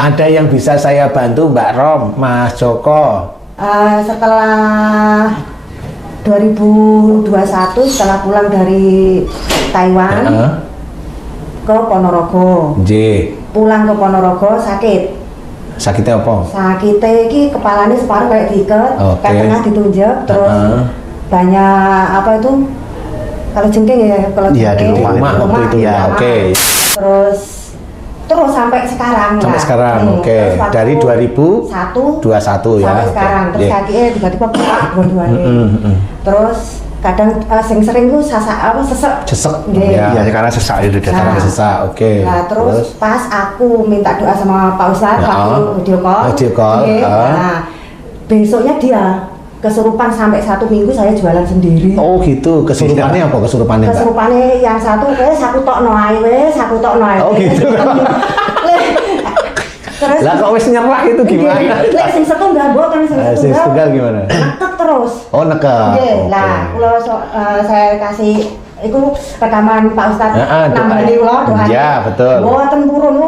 Ada yang bisa saya bantu Mbak Rom, Mas Joko? Setelah 2021 setelah pulang dari Taiwan ke Ponorogo. Pulang ke Ponorogo sakit. Sakitnya apa? Sakitnya ini kepalanya separuh kayak diikat, kayak tengah ditunjuk, terus banyak apa itu? Kalau jengking ya, kalau jengking di rumah waktu itu ya. Terus sampai sekarang. Sampai sekarang, dari 2021 ya. Sampai sekarang, terus kakinya tiba-tiba buka dua-duanya. Terus kadang sering tuh sesek. Ya sekarang sesak itu sekarang sesak. Nah, terus pas aku minta doa sama Pak Ustadz waktu video call. Nah, besoknya dia kesurupan sampai 1 minggu saya jualan sendiri. Oh gitu, kesurupannya apa kesurupannya? Kesurupannya yang satu aku tok noai. Oh gitu. Terus lah kok wis nyerah itu gimana? Lek sing setunggal mboten sing setunggal gimana? Neket terus. Oh neket. Nggih, lah kula saya kasih iku rekaman Pak Ustadz nambani kula doa. Iya, betul. Mboten purun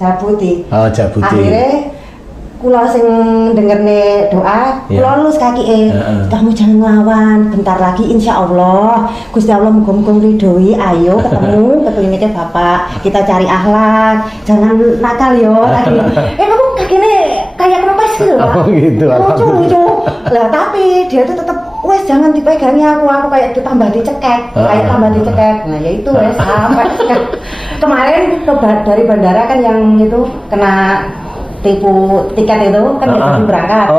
jabuti. Oh, jabuti. Akhirnya kula sing dengerne doa, kula lulus kaki kamu jangan ngelawan, bentar lagi insya Allah Gusti Allah muga-muga ridhoi, ayo ketemu kepinginnya Bapak, kita cari akhlak, jangan nakal yo. Kamu kakinya kayak kempes gitu lah. Oh gitu. Lucu. Lah tapi dia tuh tetap wes jangan dipegangi aku kayak ditambah dicekek, tambah dicekek. Nah ya itu wes sampai kemarin dari bandara kan yang itu kena tipu tiket itu kan jadi berangkat.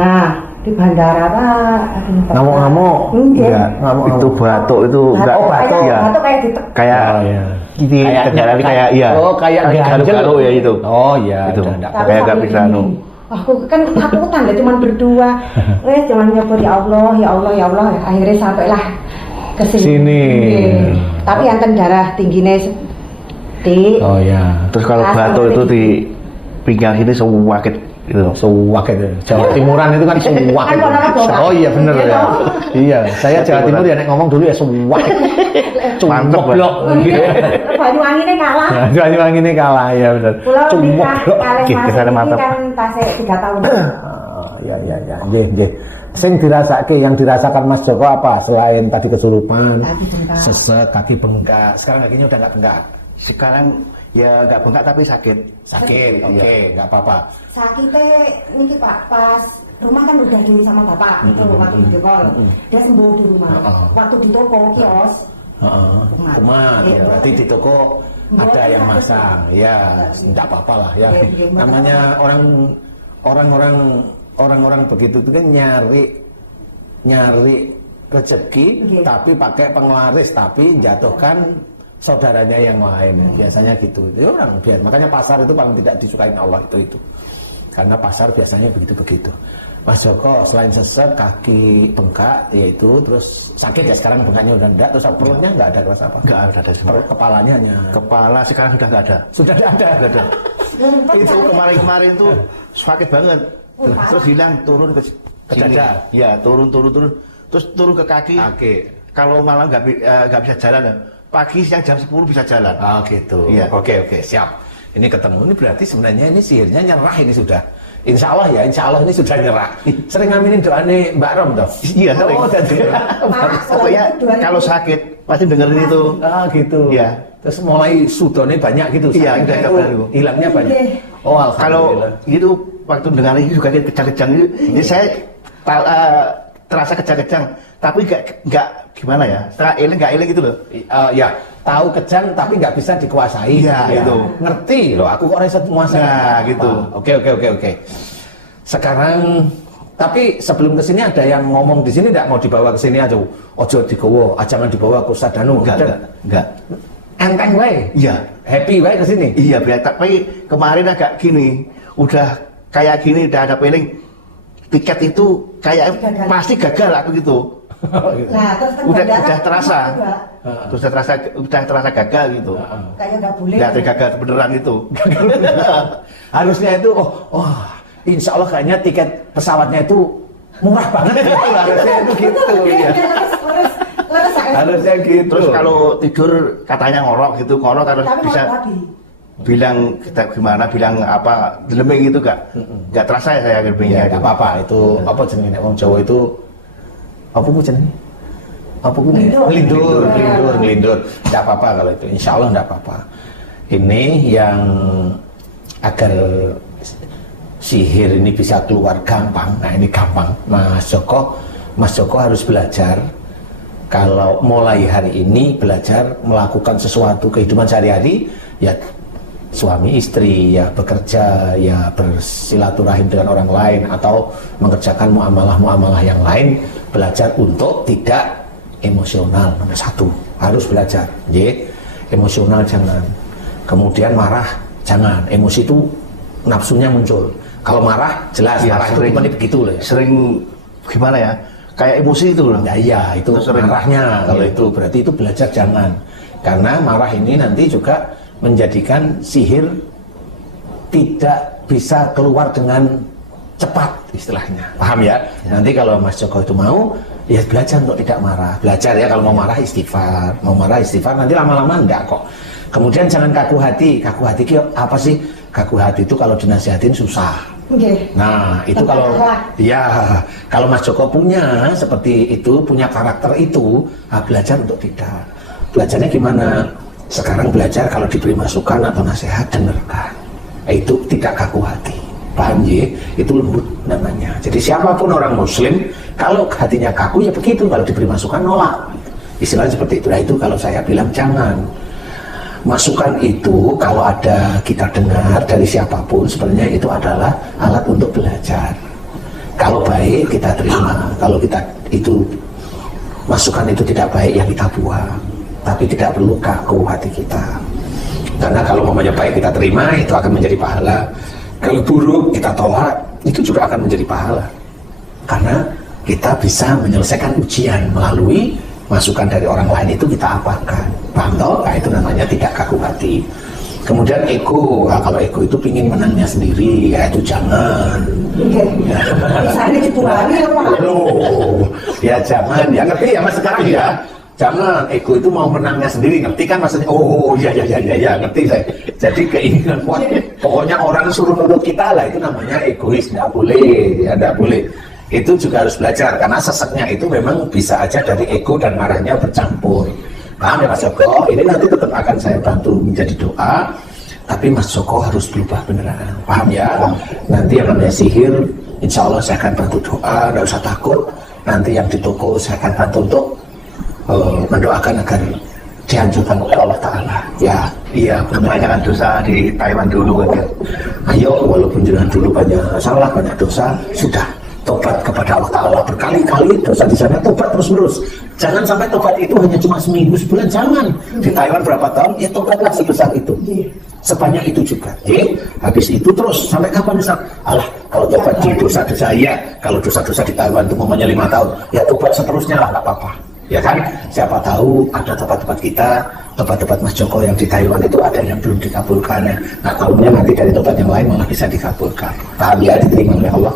Nah di bandara Pak. Ngamuk-ngamuk. Enggak. Itu batuk itu enggak. Batuk ya. Batuk kayak ditek. Kayak ini terjadi kayak iya. Oh kayak garu-garu ya itu. Oh iya. Itu kayak enggak bisa Aku tanda cuma berdua. Cuman nyebut ya Allah. Akhirnya sampailah ke sini. Tapi yang darah tingginya Oh ya. Terus kalau batuk itu di pinggang ini sewakit gitu. Jawa Timuran itu kan sewakit. Oh iya bener ya. Iya, saya Jawa Timur ya nek ngomong dulu ya sewakit. Mantep blok. Banyuwangi kalah. Banyuwangi kalah ya bener. Cumok blok. Kisahnya mantap. Kan tasik 3 tahun. Ya. Nggih. Yang dirasakan Mas Joko apa selain tadi kesurupan, sesek, kaki bengkak. Sekarang kakinya udah enggak bengkak. Sekarang ya nggak bengkak tapi sakit. Oke, nggak apa-apa. Sakitnya ini Pak, pas rumah kan udah di sama Bapak itu waktu video call. Dia sembuh di rumah. Waktu di toko kios. Kumat, ya berarti di toko ada yang masang. Ya, nggak apa-apa lah ya. Namanya orang-orang begitu itu kan nyari rezeki, tapi pakai penglaris, tapi jatuhkan saudaranya yang lain. Biasanya gitu. Itu orang biasa. Makanya pasar itu paling tidak disukai Allah itu. Karena pasar biasanya begitu-begitu. Mas Joko selain sesek, kaki bengkak, yaitu terus sakit ya sekarang bengkaknya udah enggak, terus perutnya enggak ada rasa apa? Enggak ada. Perut kepalanya hanya. Kepala sekarang sudah enggak ada. Sudah enggak ada. Itu kemarin itu sakit banget. Terus hilang turun ke dada. Ya, turun. Terus turun ke kaki. Kalau malam enggak bisa jalan ya. Pagi siang jam 10 bisa jalan. Oh gitu. Iya. Oke, siap. Ini ketemu, ini berarti sebenarnya ini sihirnya nyerah ini sudah. Insya Allah ini sudah nyerah. Sering ngaminin doa nih Mbak Rom toh? Iya, sering. Pokoknya kalau sakit pasti dengerin itu. Gitu. Iya. Terus mulai sudone banyak gitu. Iya, hilangnya banyak. Oh alhamdulillah. Kalau gitu waktu dengar ini juga kejang-kejang itu, ini saya terasa kejang-kejang, tapi nggak gimana ya? Setelah nggak eling gitu loh. Ya, tahu kejang tapi nggak bisa dikuasai. Iya, itu. Ngerti loh, aku kok bisa menguasai. Nah, gitu. Oke. Sekarang tapi sebelum kesini ada yang ngomong di sini nggak mau dibawa ke sini aja. Ojo digowo, jangan dibawa ke Sadanu. Enggak. Enteng wae. Iya. Happy wae ke sini. Iya, tapi kemarin agak gini, udah kayak gini, udah ada feeling tiket itu kayak pasti gagal aku gitu. Nah, udah terasa gagal gitu. Kayak nggak boleh. Nggak gagal beneran itu. Harusnya itu insya Allah kayaknya tiket pesawatnya itu murah banget. Harusnya itu gitu. Harusnya gitu. Terus kalau tidur katanya ngorok harus bisa. bilang kita gimana, bilang apa, dileming gitu gak terasa ya saya gerbingnya. Ya, gak apa-apa itu apa jenenge wong Jawa itu apa ku jenenge? Apa ku? Ngelindur. Enggak apa-apa kalau itu. Insya Allah enggak apa-apa. Ini yang agar sihir ini bisa keluar gampang. Nah, ini gampang. Mas Joko harus belajar kalau mulai hari ini belajar melakukan sesuatu kehidupan sehari-hari ya suami istri ya bekerja ya bersilaturahim dengan orang lain atau mengerjakan muamalah-muamalah yang lain, belajar untuk tidak emosional. Nomor satu harus belajar emosional jangan, kemudian marah jangan. Emosi itu nafsunya muncul, kalau marah jelas ya, marah sering, itu begitu loh. Sering gimana ya, kayak emosi itu loh. Ya iya itu marahnya. Kalau itu berarti itu belajar jangan, karena marah ini nanti juga menjadikan sihir tidak bisa keluar dengan cepat istilahnya, paham ya? Nanti kalau Mas Joko itu mau ya belajar untuk tidak marah, belajar ya kalau mau marah istighfar, nanti lama-lama enggak kok. Kemudian jangan kaku hati apa sih? Kaku hati itu kalau dinasihatin susah. Nah itu kalau Mas Joko punya seperti itu, punya karakter itu, belajar untuk tidak. Belajarnya gimana? Sekarang belajar kalau diberi masukan atau nasihat dengarkan, itu tidak kaku hati, paham ya? Itu lembut namanya. Jadi siapapun orang muslim kalau hatinya kaku ya begitu, kalau diberi masukan nolak, istilahnya seperti itu. Nah itu kalau saya bilang jangan. Masukan itu kalau ada kita dengar dari siapapun sebenarnya itu adalah alat untuk belajar. Kalau baik kita terima, kalau kita itu masukan itu tidak baik ya kita buang. Tapi tidak perlu kaku hati kita, karena kalau mamanya baik kita terima itu akan menjadi pahala, kalau buruk kita tolak itu juga akan menjadi pahala, karena kita bisa menyelesaikan ujian melalui masukan dari orang lain itu kita apakan, paham toh? Nah, itu namanya tidak kaku hati. Kemudian ego, kalau ego itu pingin menangnya sendiri, ya itu jangan. Misalnya dikurangin apa? Ya jangan, ya ngerti ya mas sekarang ya. Jangan, ego itu mau menangnya sendiri, ngerti kan maksudnya? Oh iya, ngerti saya. Jadi keinginan kuat, pokoknya orang suruh nurut kita lah, itu namanya egois, tidak boleh, ya tidak boleh. Itu juga harus belajar, karena seseknya itu memang bisa aja dari ego dan marahnya bercampur. Paham ya Mas Joko? Ini nanti tetap akan saya bantu menjadi doa, tapi Mas Joko harus berubah beneran, paham ya? Nanti yang namanya sihir, insya Allah saya akan bantu doa, tidak usah takut. Nanti yang di toko saya akan bantu untuk mendoakan agar dihancurkan oleh Allah Ta'ala. Ya, iya, kebanyakan dosa di Taiwan dulu kan. Ayo, walaupun jangan dulu banyak salah, banyak dosa, sudah tobat kepada Allah Ta'ala berkali-kali, dosa di sana tobat terus-menerus. Jangan sampai tobat itu hanya cuma seminggu, sebulan, jangan. Di Taiwan berapa tahun, ya tobatlah sebesar itu. Sebanyak itu juga. Habis itu terus, sampai kapan Ustaz? Alah, kalau tobat di dosa-dosa, ya. Kalau dosa-dosa di Taiwan itu umumnya 5 tahun, ya tobat seterusnya lah, nggak apa-apa. Ya kan, siapa tahu ada tempat-tempat kita, tempat-tempat Mas Joko yang di Taiwan itu ada yang belum dikabulkan ya. Nah, tahunya nanti dari tempat yang lain malah bisa dikabulkan. Paham ya, diterima oleh Allah.